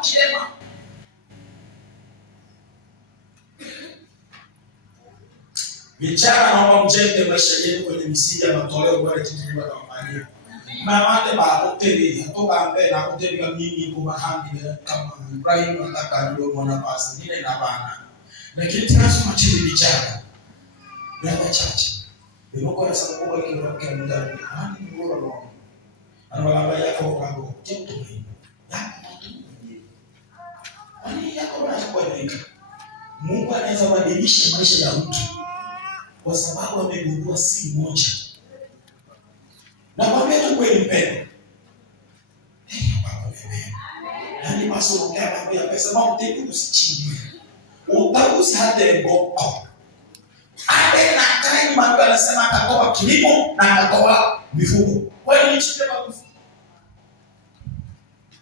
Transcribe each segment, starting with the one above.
kilema. Vijana naomba mjenge maisha yenu kwenye misingi ya matoleo bora kijiji kwa Tanzania. Mama ba hoteli atoka mbele na hoteli kama mimi kwa mahandi kama Ibrahim nataka ndio mwana pasi nile na bana. Lakini tunasema chini vijana. Na wachache. Ndio kwa sababu kwa kiroho muda ni bora roho. Anababa yako kwako joto hii. Ani yako unachobadilika. Mungu anaweza kubadilisha maisha ya mtu kwa sababu amegundua si moja. Na mwambie tu kweli mpendo. Yaani masomo kama mambo ya pesa mambo tena usichini. Utagusi hata ngoko. Ade na kai mambo anasema atatoa kilimo na atatoa mifugo. Kwa hiyo ni chinde magusi.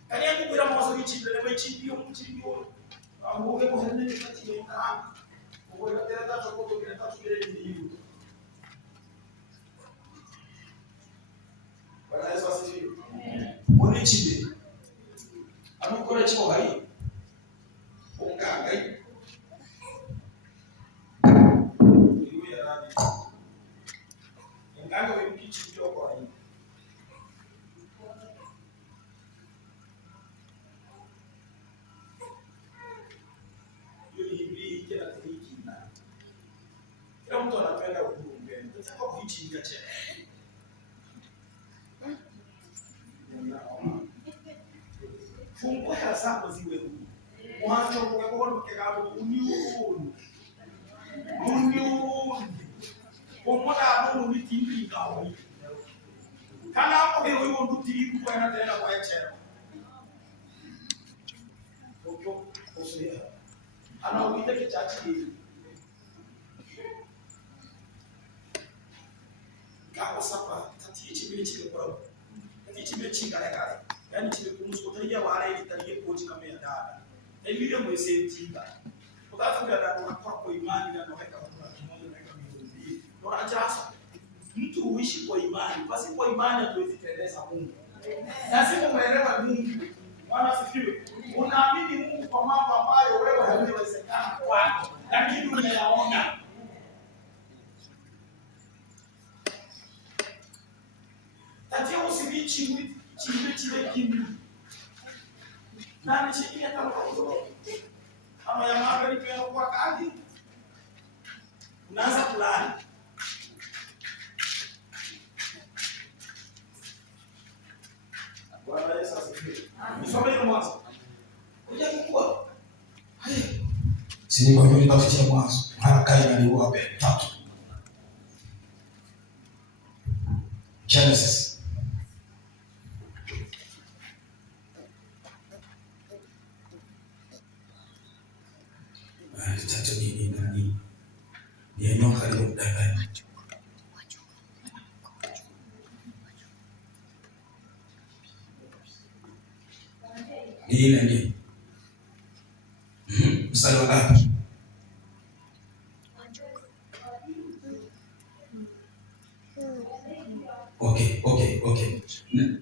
Kani yangu bila mawazo ni chinde na chinde mchimbio. Mungu kwa nini kati ya kama. Mungu ndio anataka kutoka kwa kile kitu. Bwana Yesu asifiwe. Mbona chinde? Anakora chiko hai. Onganga hii. Iwe radi. Onganga wewe kichinde kwa hai. Kila mtu anapenda uhuru mbele. Nataka kuichinja chini. Fungua hela zako ziwe huru. Mwanzo ungekuwa mkegabo uniuru. Pomoda abo mitimbi kawo. Kana hapo hiyo ndutiri kwa na tena kwa chero. Okyo osea. Ana uite kichachi. Kako sapa tati chimbe chile kwa. Tati chimbe chingale kale. Yaani chile kumsukutalia wale italie koji kama ya dada. Ile mwese tinga. Utafuta dada kwa imani na naweka watu kimoja na kama hivi. Ndio ajaza. Mtu uishi kwa imani, basi kwa imani hatuwezi kueleza Mungu. Lazima muelewe Mungu. Bwana asifiwe. Unaamini Mungu kwa mambo ambayo wewe haiwezekana kwako, lakini unayaona. Tatia usibichi chile kimbi. Nani chini ya kama ama ya mambo ni kwa kadi. Unaanza kulani. Bwana Yesu asifiwe. Nisome ile mwanzo. Kuja kukua. Sisi kwa hiyo nitafutia mwanzo. Haraka inaliwa hapa tatu. Genesis. Tatu ni nani? Ni eneo karibu mdanganya. Ni nani? Mstari wa ngapi? Okay.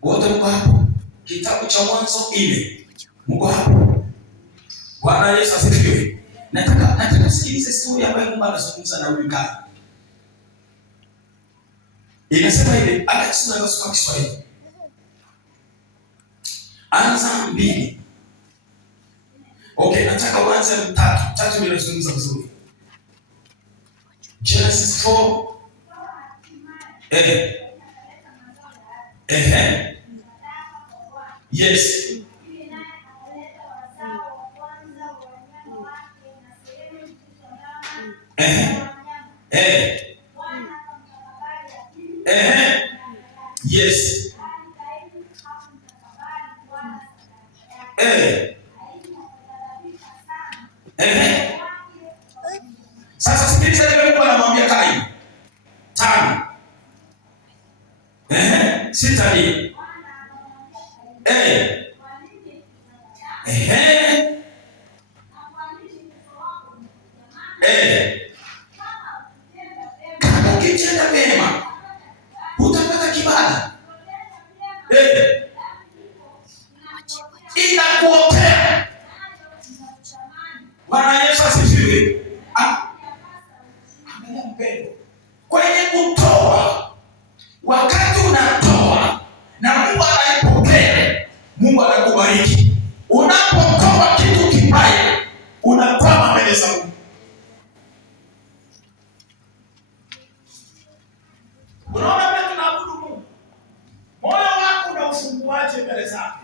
Wote mko hapo? Kitabu cha Mwanzo 4. Mko hapo? Bwana Yesu asifiwe. Nataka sikilize story ambayo Mungu anazungumza na huyu kaka. Inasema hivi, Alex na kwa Kiswahili. Anza 2. Okay, nataka uanze 3. 3 ndio nazungumza vizuri. Genesis 4. Yes. Yes. Sasa sikiliza ile Mungu anamwambia Kaini. 5. 6 ni. Kama ukitenda mema utapata kibali. Inakuotea. Bwana Yesu asifiwe. Angalia mpendo, kwenye kutoa, wakati unatoa na Mungu anaipokea, Mungu anakubariki. Unapotoa kitu kibaya, unatoa mbele za Mungu. Unaona vile tunaabudu Mungu, moyo wako unaufunguaje mbele zake?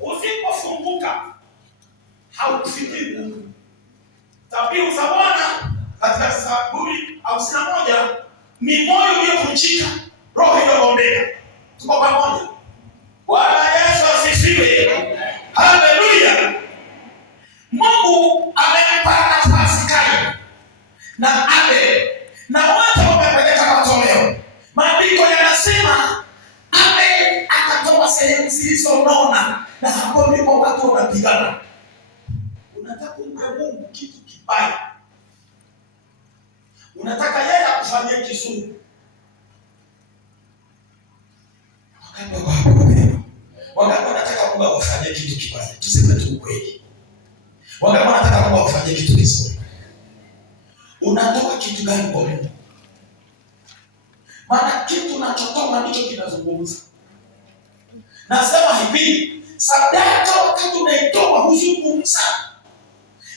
Usipofunguka haufikiri Mungu. Dhabihu za Bwana katika Zaburi 51 ni moyo uliovunjika, roho iliyobondeka. Tuko pamoja? Bwana Yesu asifiwe. Haleluya. Mungu amempa nafasi Kaini na Abel, na wote wamepeleka matoleo. Maandiko yanasema Abel akatoa sehemu zilizonona, na hapo ndipo watu wanapigana. Unataka kumpe Mungu kitu kibaya, unataka yeye akufanyie kizuri. Wangapi wanataka Mungu akufanyie kitu kibaya? Tuseme tu ukweli. Wangapi wanataka Mungu akufanyie kitu kizuri? Unatoa kitu gani kwa Mungu? Maana kitu unachotoa ndicho kinazungumza. Nasema hivi, sadaka wakati unaitoa huzungumza,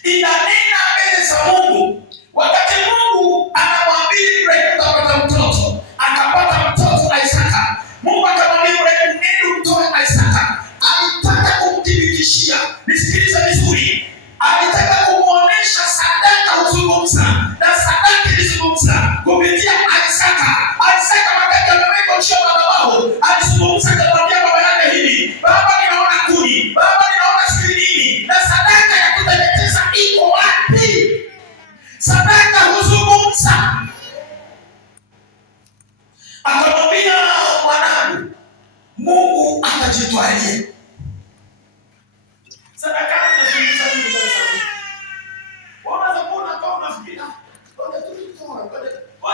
inanena mbele za Mungu. Wakati Mungu anamwambia Ibrahimu utapata mtoto, akapata mtoto Isaka. Mungu akamwambia Ibrahimu nenda umtoe Isaka. Alitaka kumthibitishia, nisikilize vizuri, alitaka kumuonesha sadaka huzungumza, na sadaka ilizungumza kupitia Isaka. Isaka wakati ameweka juu ya madhabahu, alizungumza akamwambia baba yake hivi, baba ninaona kuni, baba ninaona siri nini, na sadaka ya kuteketeza iko wapi? Sadaka huzungumza. Akamwambia mwanangu, Mungu atajitwalia. Sadaka inazungumza nini mbele za Mungu? Unaweza kuona kama unafikiria, ngoja tulitoa, ngoja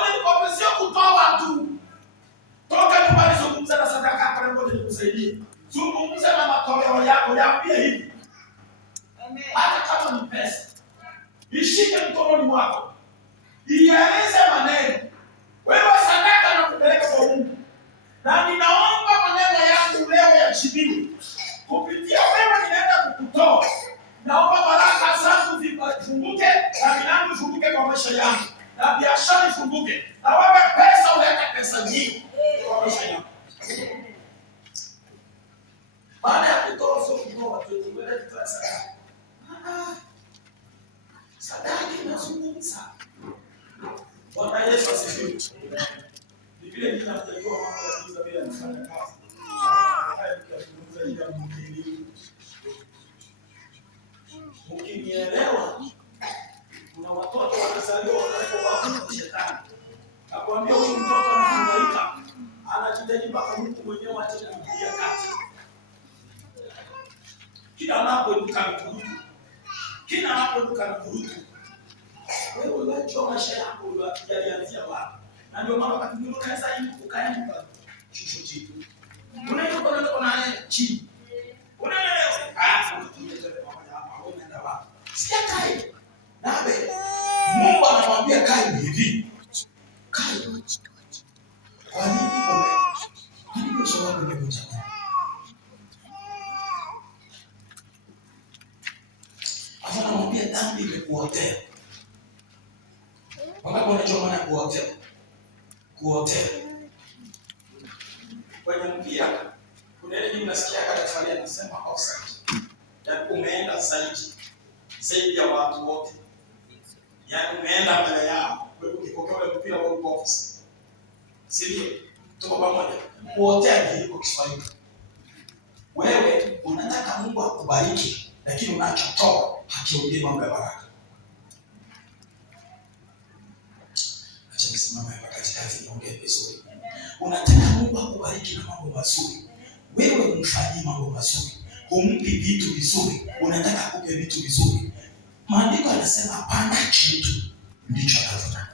nikupe, sio kutoa tu. Toka nyumbani zungumza na sadaka hapa, ngoja nikusaidie. Zungumza na matoleo yako, yaambie hivi. Amen. Hata kama ni pesa, ishike mkononi mwako, ieleze maneno. Wewe sadaka na kupeleka kwa Mungu. Na ninaomba maneno yangu leo yajibiwe. Kupitia wewe ninaenda kukutoa. Naomba baraka zangu zifunguke, na milango ifunguke kwa maisha yangu, na biashara ifunguke, na wewe pesa ulete pesa nyingi kwa maisha yangu. Baada ya kutoa sio kutoa tu, wewe kutoa sadaka. Sadaka inazungumza. Bwana Yesu asifiwe. Biblia inasema mambo ya kwanza bila kufanya kazi. Haya tukizungumza ile mkini. Ukinielewa, kuna watoto wanazaliwa wanapokuwa kwa shetani. Akwambia huyu mtoto anahangaika, anajitahidi mpaka Mungu mwenyewe atakuingilia kati. Kila anapoinuka kurutu. Kila anapoinuka kurutu. Wewe unajua maisha yako yalianzia wapi? Na ndio maana wakati mwingine unaweza ukaenda chucho chini. Unaweza kuona naye chini. Unaelewa? Tunaeleza pamoja hapa, unaenda wapi? Sikia Kaini. Nabe Mungu anamwambia Kaini hivi. Kaini. Kwa nini sababu ni moja? Anamwambia dhambi imekuotea. Wangapi wanajua maana ya kuotea? Kuotea. Kwenye mpira kuna ile nyingi nasikia kama tafadhali anasema offside. Yaani umeenda zaidi ya watu wote. Yaani umeenda mbele yao. Wewe ukipokea ule mpira wa offside. Sio? Tuko pamoja. Kuotea ni kwa Kiswahili. Wewe unataka Mungu akubariki, lakini unachotoa hakiongei mambo ya baraka. Acha nisimame hapa katikati niongee vizuri. Unataka Mungu akubariki na mambo mazuri, wewe umfanyie mambo mazuri, umpe vitu vizuri, unataka akupe vitu vizuri. Maandiko yanasema panda kitu ndicho atavuna.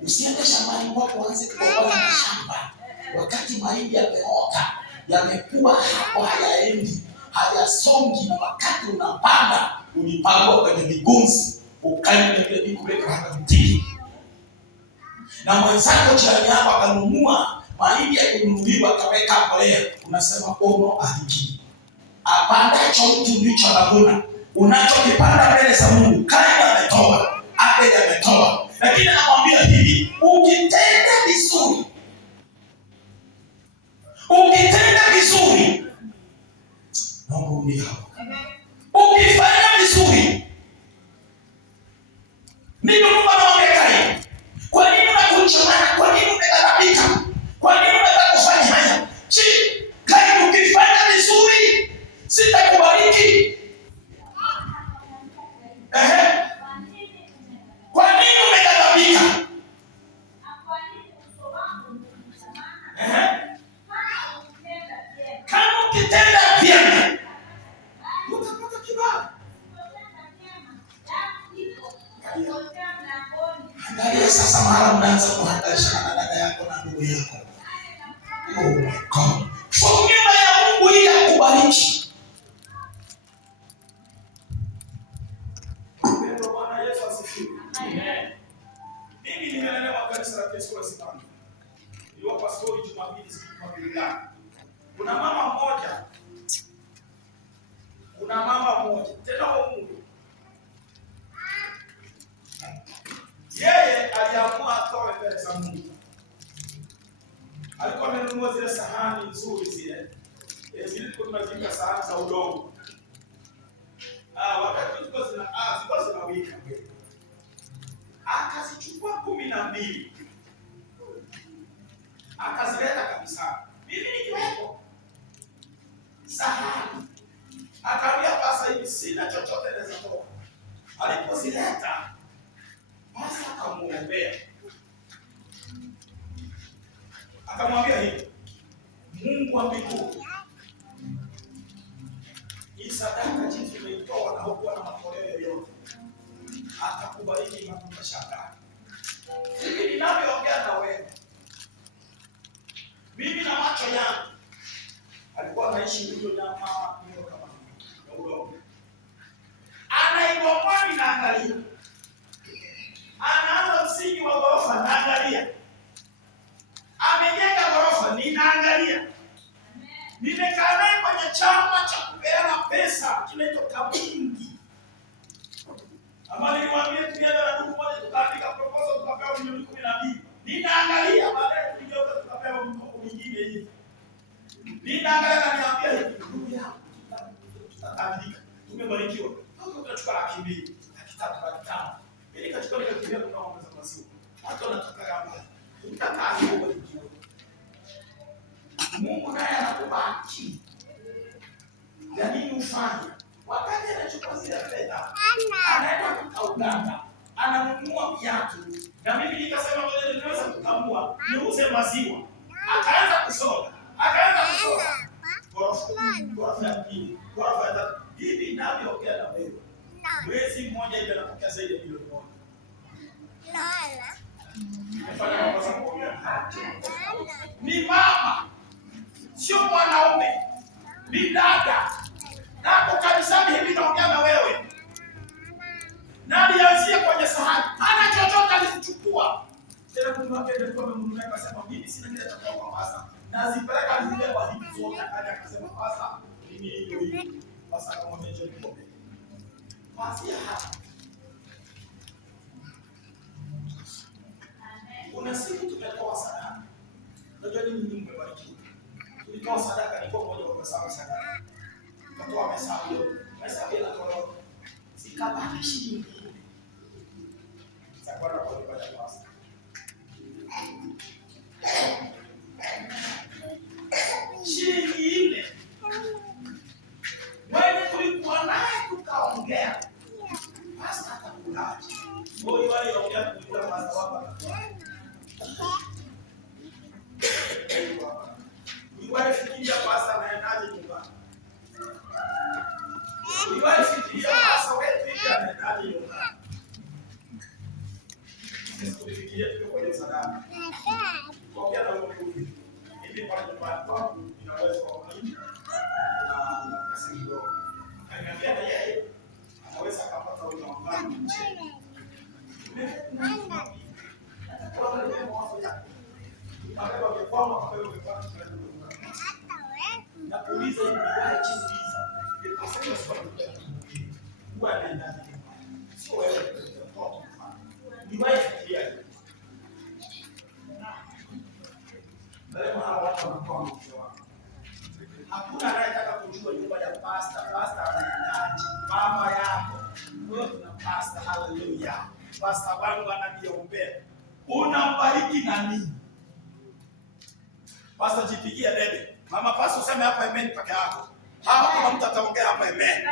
Usiende shambani kwako uanze kukoboa shamba wakati mahindi yameota, yamekuwa hapo hayaendi, hayasongi, na wakati unapanda ulipangwa kwenye migunzi, ukaikuweka hata mtini. Na mwenzako jirani yako akanunua mahindi ya kununuliwa akaweka mbolea, unasema ono aliki. Apandacho mtu ndicho anavuna. Unachokipanda mbele za Mungu, Kaini ametoa, Abeli ametoa. Lakini anamwambia hivi, ukitenda vizuri, Mungu ni hapo. Ukifanya vizuri, ndio Mungu anamwambia Kaini, kwa nini unakuchomana? Kwa nini umeghadhabika? Kwa nini unataka kufanya haya? Kaini, ukifanya vizuri, sitakubariki. Kwa nini umeghadhabika? Kama ukitenda vyema utapata kibali. Angalia sasa, mara unaanza kuhangaishana na dada yako na ndugu yako. Oh my God. Formula ya Mungu ili akubariki. Bwana Yesu asifiwe. Amen. Mimi nimeelewa kanisa la Yesu Kristo. Ndio pastori Jumapili zikipabiliana. Kuna mama mmoja tena wa Mungu. Yeye aliamua atoe mbele za Mungu. Alikuwa amenunua zile sahani nzuri zile tunaziita sahani za udongo. Wakati zilikuwa zinawika. Akazichukua 12. Akazileta kabisa. Mimi nikiwepo. Sahani. Akaambia pasa hivi sina chochote naweza toa. Alipozileta, pasa akamuombea. Akamwambia hivi, Mungu wa mbinguni, hii sadaka jinsi umeitoa na hukuwa na matoleo yoyote, atakubariki na kutashangaa. Hivi ninavyoongea na wewe, mimi na macho yangu, alikuwa anaishi huyo nyama hiyo kama ya udongo. Anaibomoa ninaangalia. Anaanza msingi wa ghorofa naangalia. Amejenga ghorofa ninaangalia. Nimekaa naye kwenye chama cha kupeana pesa kinaitwa Kabingi. Ama nilimwambia tulienda na ndugu moja tukaandika proposal tukapewa milioni 12. Ninaangalia, baadaye tuligeuka tukapewa mkopo mwingine hivi. Ninaangalia na niambia hivi, ndugu yangu, tutaandika. Tumebarikiwa. Tunachukua 200,000, 300,000, 500,000. Mimi nikachukua nikakimbia kwa mambo za maziwa. Watu wanataka gamba. Utakaa hiyo barikiwa. Mungu naye anakubariki. Ya nini ufanye? Wakati anachukua zile fedha, anaenda kutoka Uganda, ananunua viatu. Na mimi nikasema ngoja niweze kukamua, niuze maziwa. Akaanza kusonga. Ghorofa ya pili, ghorofa ya tatu. Hivi ninavyoongea na wewe, mwezi mmoja hivi anapokea zaidi ya milioni 1. Ni mama, sio mwanaume, ni dada. Nako kanisani hivi naongea na wewe. Na alianzia kwenye sahani. Hana chochote alichukua. Tena Mungu wake alikuwa amemnunulia akasema mimi sina kile cha kutoa pasa. Na zipeleka alizibeba hivi zote akaja akasema pasa mimi hiyo. Pasa kama mmoja nikombe. Basi hapa. Kuna siku tumetoa sadaka. Unajua nini Mungu amebarikiwa? Tulitoa sadaka ni kwa moja kwa sadaka. Tukatoa pesa hiyo. Pesa bila toleo. Sikabaki shilingi. Sasa kwa ibada ya pasta. Shilingi 4. Wewe tulikuwa naye tukaongea. Pasta atakulaje? Wewe wale ongea kulia pasta wako. Wewe fikiria pasta anaendaje nyumbani? Wewe fikiria pasta wewe pia anaendaje nyumbani? Tulifikiria tuko kwenye sadaka. Ongea na Mungu. Hivi pale nyumbani kwangu inaweza kuwa na kasi hata unakuwa mke wako. Hakuna anayetaka kujua nyumba ya pastor anaendaje. Mama yako. Wewe una pastor, haleluya. Pastor wangu ananiombea. Unambariki nani? Pastor jipigie debe. Mama pastor useme hapa amen peke yako. Hapo kama mtu ataongea hapa amen.